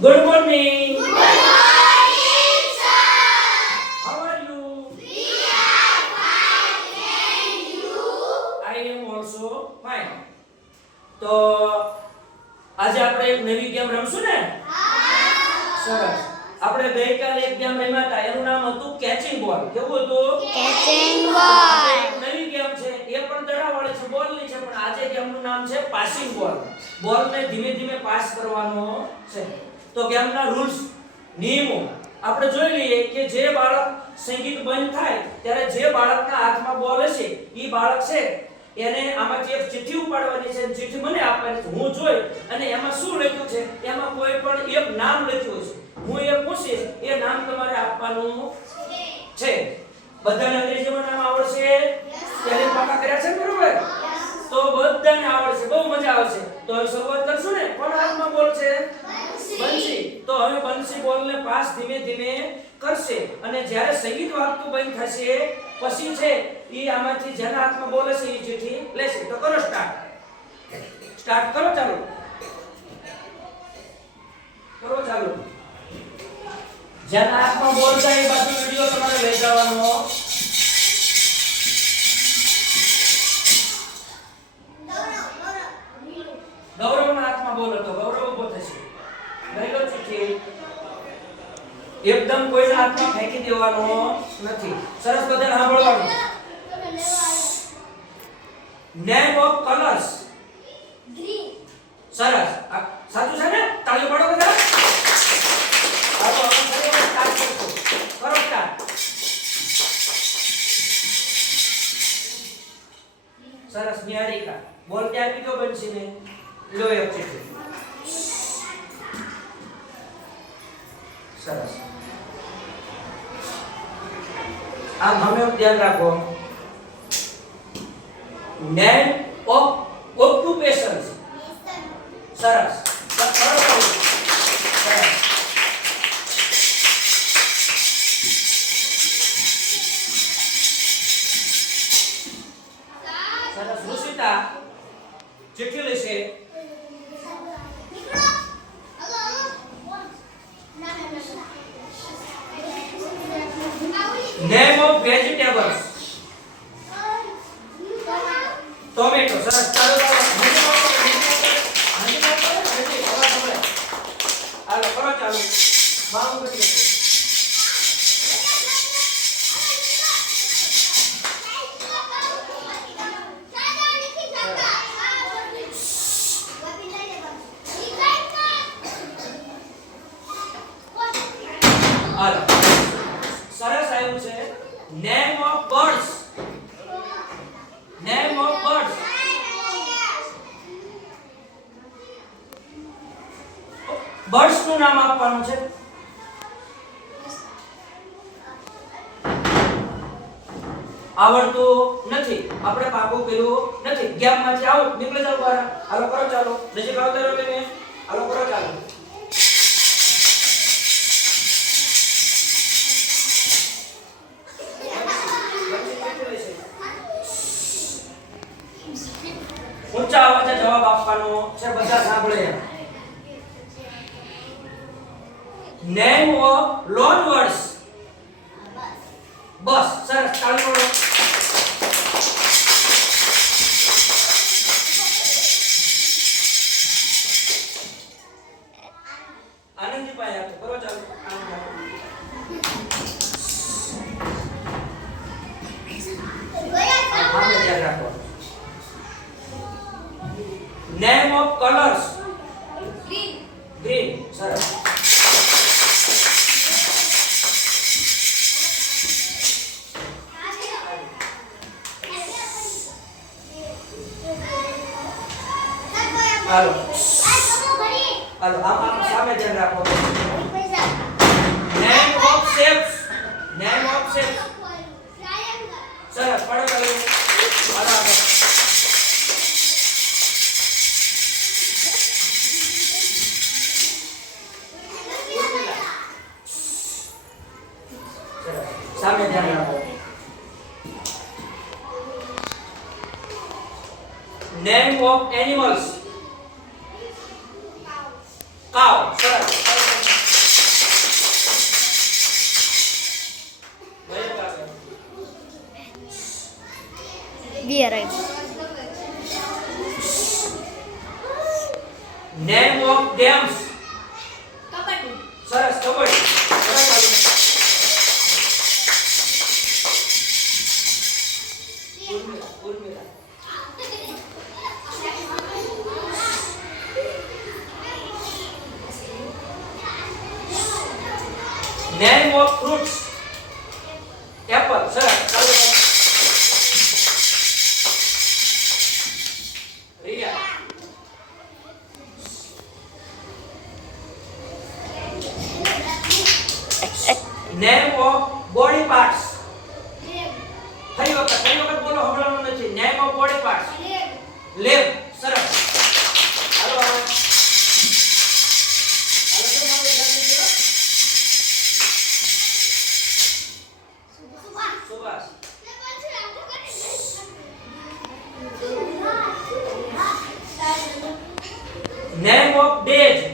Good morning. Good morning, sir. How are you? We are fine, and you? I am also fine. તો આજે આપણે એક નવી game રમશું ને? સરસ. આપણે ગઈકાલે એક ગેમ રમ્યા હતા. એનું નામ હતું કેચિંગ બોલ. કેવું હતું? Catching આપણે ball. એક નવી ગેમ છે. એ પણ દડાવાળી છે, બોલની છે, પણ આજે ગેમનું નામ છે પાસિંગ બોલ. બોલને ધીમે ધીમે પાસ કરવાનો છે. તો ગેમના રૂલ્સ, નિયમો આપણે જોઈ લઈએ કે જે બાળક સંગીત બંધ થાય ત્યારે જે બાળકના હાથમાં બોલ હશે એ બાળક છે એને આમાંથી એક ચિઠ્ઠી ઉપાડવાની છે, ચિઠ્ઠી મને આપવાની છે. હું જોઈ અને એમાં શું લખ્યું છે એમાં કોઈ પણ એક નામ લખ્યું છે. હું એ પૂછીશ, એ નામ તમારે આપવાનું છે. બધાને અંગ્રેજીમાં નામ આવડશે? ત્યારે પાકા કર્યા છે બરોબર? તો બધાને આવડશે, બહુ મજા આવશે. તો હવે શરૂઆત કરશું ને. કોણ હાથમાં બોલ છે? બંસી. તો હવે બંસી બોલને પાસ ધીમે ધીમે કરશે અને જ્યારે સંગીત વાગતું બંધ થશે પછી છે ઈ આમાંથી જેના હાથમાં બોલ હશે ઈ ચિઠ્ઠી લેશે. તો કરો સ્ટાર્ટ. સ્ટાર્ટ કરો, ચાલો કરો, ચાલો. જેના હાથમાં બોલ જાય એ બાજુ વિડિયો તમારે લઈ જવાનો. ગૌરવના હાથમાં બોલ હતો. ગૌરવ ઊભો થશે. લઈ લો ચિઠ્ઠી. એકદમ કોઈના હાથમાં ફેંકી દેવાનો નથી. સરસ, બધાને સાંભળવાનું. Name of colours. Green. સરસ. આ સાચું છે ને? તાળીઓ પાડો બધા. હાલો હવે ફરીવાર સ્ટાર્ટ કરશું. કરો સ્ટાર્ટ. સરસ, નિહારિકા. બોલ ક્યાં આપી દો બંસીને. લો એક ચિઠ્ઠી. સરસ. આમ હમે ધ્યાન રાખો. Name of occupations. સરસ. સરસ. સરસ. રુષિતા ચિઠ્ઠી લેશે. Name of vegetables. ટોમેટો. સરસ. ચાલો ચાલો. હાલો કરો ચાલો. બાઉ કરી. હાલો. સરસ આવ્યું છે. Name of birds. Name of birds. Birds નું નામ આપવાનું છે. આવડતું નથી, આપણે પાકું કર્યું નથી. ગેમમાંથી આવો, નીકળી જાવ બહાર. હાલો કરો ચાલો. નજીક આવતા રહો તમે. હાલો કરો ચાલો. ઊંચા અવાજે જવાબ આપવાનો છે, બધા સાંભળે. Name of loan words. બસ. સરસ. ચાલુ કરો. આનંદી પાસે આપો. કરો ચાલો. આનંદ આપો. આને ધ્યાન રાખો. Name of colours. Green. Green. સરસ. હાલો હાલો. આમ સામે ધ્યાન રાખો. Name of shapes. Name of shapes. સરસ. પડો ચાલો. હાલો આગળ. સામે ધ્યાન રાખો. Name of animals. Cow. Correct. Games. Kabaddi. સરસ, કબડ્ડી. સરસ, ચાલો. Urmila, Urmila. Name of fruits. Apple. સરસ, ચાલો. Riya. Name of body parts. ફરી વખત બોલો, હંભળવાનું નથી. Name of body parts. Leg. સરસ. હાલો હવે. હાલો તો મારે ધ્યાન દીજો. સુભાષ. Name of days.